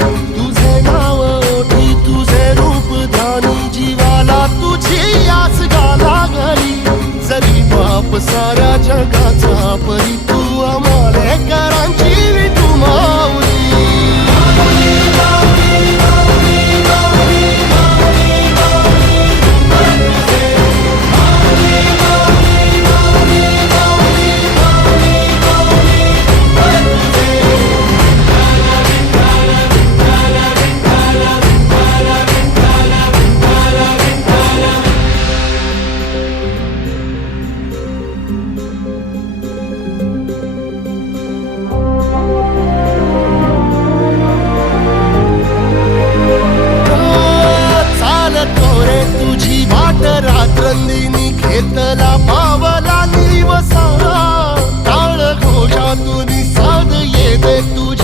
Thank you. virtude